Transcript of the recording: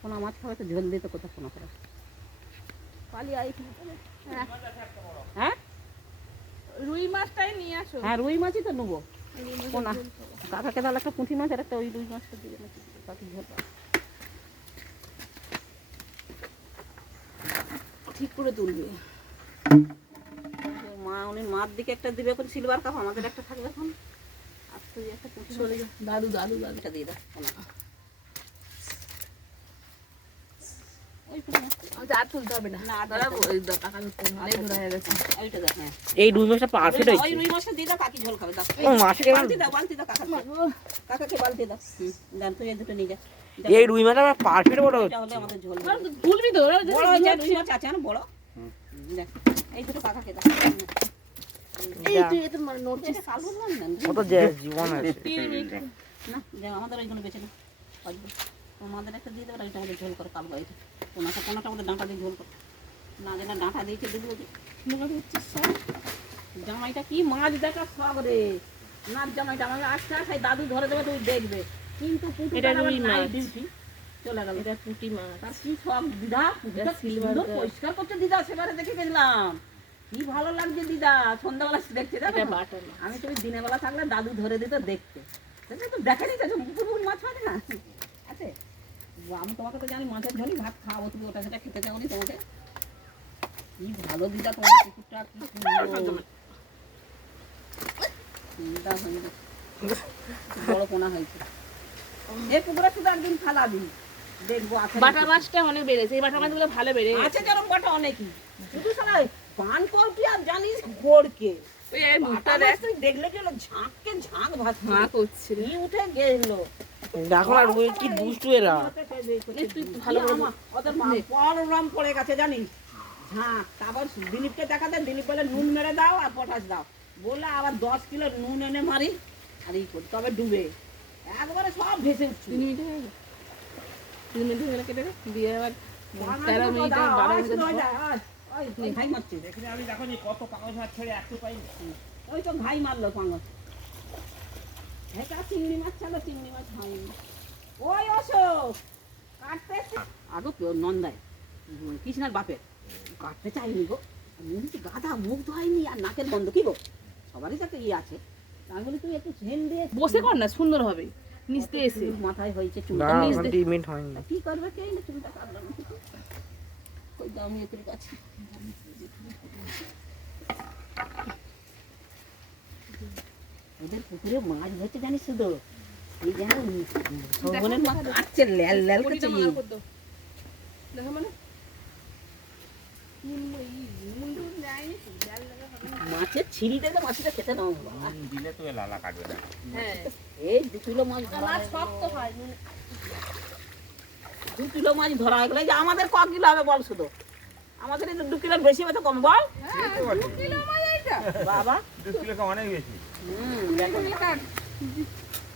পোনা মাছ খাবে তো ঝোল দিতে কোথাও পোনা করে পালি আই হ্যাঁ রুই মাছটাই নিয়ে আসো। হ্যাঁ রুই মাছই তো নেবো পোনা কাকাকে তাহলে একটা পুঁটি মাছ আর একটা ওই রুই মাছটা দিয়ে নাকি কাকি ঝোল ঠিক করে তুলবে মা উনি মার দিকে একটা দিবে এখন সিলভার কাপ আমাদের একটা থাকবে এখন আর তুই একটা পুঁটি চলে যা দাদু দাদু দাদু এটা দিয়ে দাও পোনা ওই পুঁটি মাছ আর তুলতে হবে না। না দাদা ওই কাকা অনেক ধরা হয়ে গেছে। ওইটা দাও হ্যাঁ এই রুই মাছটা পারফেক্ট ওই হয়েছে। রুই মাছটা দিয়ে দাও কাকি ঝোল খাবে দাও ও মাছকে বালতি দাও কাকাকে বালতি দাও দেন তুই এই দুটো নিয়ে যা এই রুই মাছটা পারফেক্ট বড় এটা হলে আমাদের ঝোল তুলবি তো বড় হয়েছে রুই মাছ আছে না বড় দেখ এই দুটো কাকাকে দাও এই তুই এত নড়ছিস। এটা কাল বললাম না কত জীবন আছে। না যা আমাদের ওইগুলো বেছে না পারবে আমাদের একটা দিয়ে দেবে এটা আমাদের ঝোল করে কাল বাইরে কোনাটা আমাদের ডাঁটা দিয়ে ঝোল করে না যেন ডাঁটা দিয়েছে দেখবো জামাইটা কি মাছ দেখা সব রে না জামাইটা আমাকে আচ্ছা খাই দাদু ধরে দেবে তুই দেখবে কিন্তু এটা রুই মাছ। ডিউটি চলে গেল এটা পুঁটি মাছ। তার কি সব দিদা পুকুরটা সিলভার সুন্দর পরিষ্কার করছে দিদা সেবারে দেখে গেলাম কি ভালো লাগছে দিদা সন্ধ্যাবেলা দেখছে এটা জানো বাটা মাছ। আমি তুমি দিনের বেলা থাকলে দাদু ধরে দিত দেখতে তো দেখেনি তো পুকুর মাছ হয় না আছে আমি তোমাকে তো জানি মাছের ঝোলই ভাত খাওয়াবো তুমি ওটা সেটা খেতে চাও নি তোমাকে কি ভালো দিদা তোমার পুকুরটা কি সুন্দর। দিদা হয়েছে বড় পোনা হয়েছে এই পুকুরে শুধু একদিন ফালাবি দেখবো আছে বাটা মাছটা অনেক বেড়েছে। এই বাটা মাছগুলো ভালো বেড়ে আছে যেরকম বাটা অনেকই শুধু শোনা পান করবি আর জানিস ঘোরকে ওই এই মুখটা বাটা দেখ মাছ তুই দেখলে কি হলো ঝাঁককে ঝাঁক ভাসছে মা করছে রে। কি উঠে গেল দেখো না রুই কি দুষ্টু এরা। তুই ভালো করে ওদের পরম পড়ে গেছে জানিস ঝাঁক তারপর দিলীপকে দেখাতে দিলীপ বলে নুন মেরে দাও আর পটাশ দাও বললে আবার 10 কিলো নুন এনে মারি আর এই করি তবে ডুবে একবারে সব ভেসে উঠছে 3 মিনিট হয়ে গেল। 3 মিনিট হয়ে গেলে কেটে দে। দিয়ে আবার 13 মিনিট 12 মিনিট ঘাই মারছে আমি দেখো কত পাঙ্গাস মাছ ছেড়ে একটু পাই। ওই তো ঘাই মারলো পাঙ্গস এটা চিংড়ি মাছ ছিল চিংড়ি মাছ হয়নি ওই অশোক কাটতে আরো নন্দায় কৃষ্ণার বাপের কাটতে চাইনি গো আমি বলছি গাধা মুখ ধোয়নি আর নাকের গন্ধ কি গো সবারই তো একটা ইয়ে আছে আমি বলি তুই একটু ঝেন দিয়ে বসে কর না সুন্দর হবে নিচতে এসে। মাথায় হয়েছে চুল না এখন 2 মিনিট হয়নি। কি করবে কে না চুলটা কাটলাম ওই দামি এর কাছে ওদের পুকুরে মাছ ধরতে জানিস শুধু এই যেন সবনের মাছ কাটছে ল্যাল ল্যাল করছে দেখো মানে মাছের ছিঁড়ি থেকে মাছটা খেতে নাও দিলে তো লালা কাটবে না। হ্যাঁ এই 2 কিলো মাছ ধরা শক্ত হয় 2 কিলো মাছ ধরা হয়ে গেলে যে আমাদের ক কিলো হবে বল শুধু আমাদের এই 2 কিলোর বেশি হবে তো কম বল বাবা 2 কিলো অনেক বেশি। দেখো